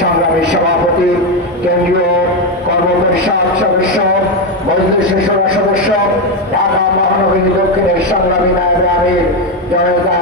সংগ্রামী সভাপতি, কেন্দ্রীয় কর্মপরিষদ সদস্য মজলিসের সভা সদস্য, ঢাকা মহানগরী দক্ষিণের সংগ্রামী নায়ক আমির, জনতা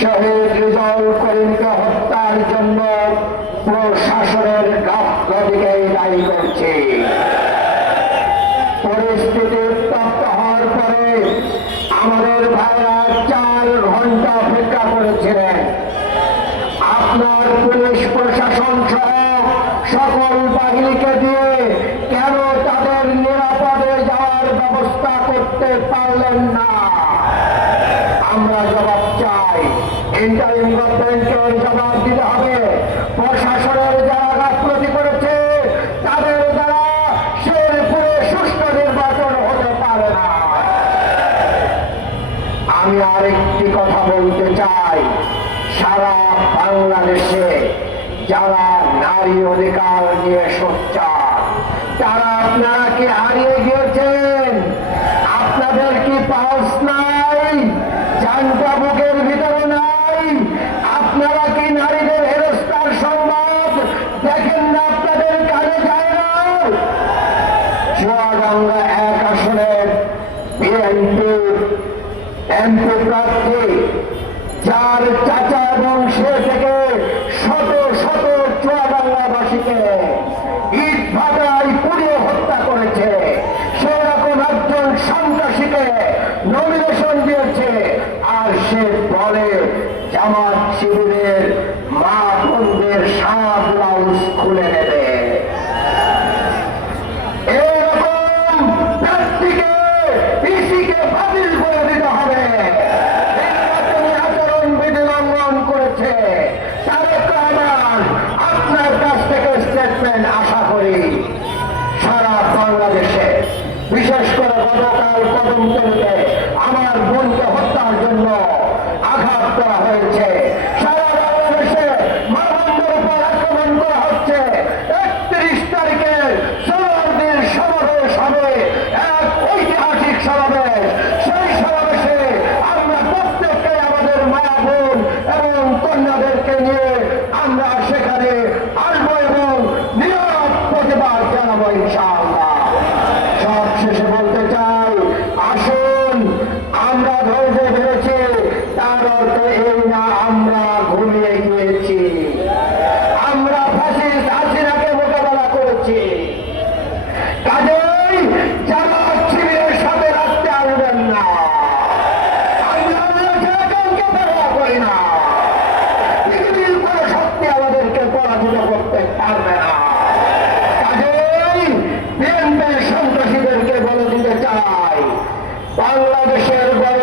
শহীদ রিজাউল করিমকে হত্যার জন্য প্রশাসনের গাফলতিকে দায়ী করছি। পরিস্থিতি উত্তপ্ত হওয়ার পরে আমাদের ভাইরা চার ঘণ্টা অপেক্ষা করেছিলেন। আপনার পুলিশ প্রশাসন সহ সকল বাহিনীকে দিয়ে কেন তাদের নিরাপদে যাওয়ার ব্যবস্থা করতে পারলেন না? বাংলাদেশে যারা নারী অধিকার তারা হারিয়ে গিয়েছেন আপনাদের কি পালস নাই? বুকের ভিতরে নাই আপনারা কি নারীদের হেরস্তার সংবাদ দেখেন না আপনাদের কানে যায় না চুয়াডাঙ্গা এক আসনের বিএনপি যার চাচা এবং সে থেকে শত শত চুয়াডাঙ্গাবাসীকে ইট ভাটায় পুড়িয়ে হত্যা করেছে। সেরকম একজন সন্ত্রাসীকে নমিনেশন দিয়েছে আর সে বলে, জামাত শিবিরের মা বোনদের সাত ব্লাউজ খুলে নেবে। থেকে স্টেটমেন্ট আশা করি সারা বাংলাদেশে, বিশেষ করে গতকাল কদমতলিতে আমার বোনকে হত্যার জন্য আঘাত করা হয়েছে সারা বাংলাদেশে মানবদের উপর আক্রমণ করা হচ্ছে একত্রিশ তারিখে সোনারদের সমাবেশ হবে এক ঐতিহাসিক সমাবেশ সেই সমাবেশে আমরা প্রত্যেককে আমাদের মা বোন এবং কন্যাদেরকে নিয়ে আমরা সেখানে আসব এবং নীরব প্রতিবাদ জানাব ইনশাআল্লাহ সব শেষে বলতে চাই আসুন আমরা ধৈর্য ধরেছি তার অর্থ এই না আমরা ঘুমিয়ে গিয়েছি আমরা ফাঁসিস্ট হাসিনাকে মোকাবেলা করেছি কাজেই যারা শিবিরের সাথে রাখতে আসবেন না আমরা কাউকে ব্যবহার করি না পৃথিবীর কোনো শক্তি আমাদেরকে পরাজিত করতে পারবে না কাজেই বিএনপি সন্ত্রাসীদেরকে বলে দিতে চাই বাংলাদেশের গণ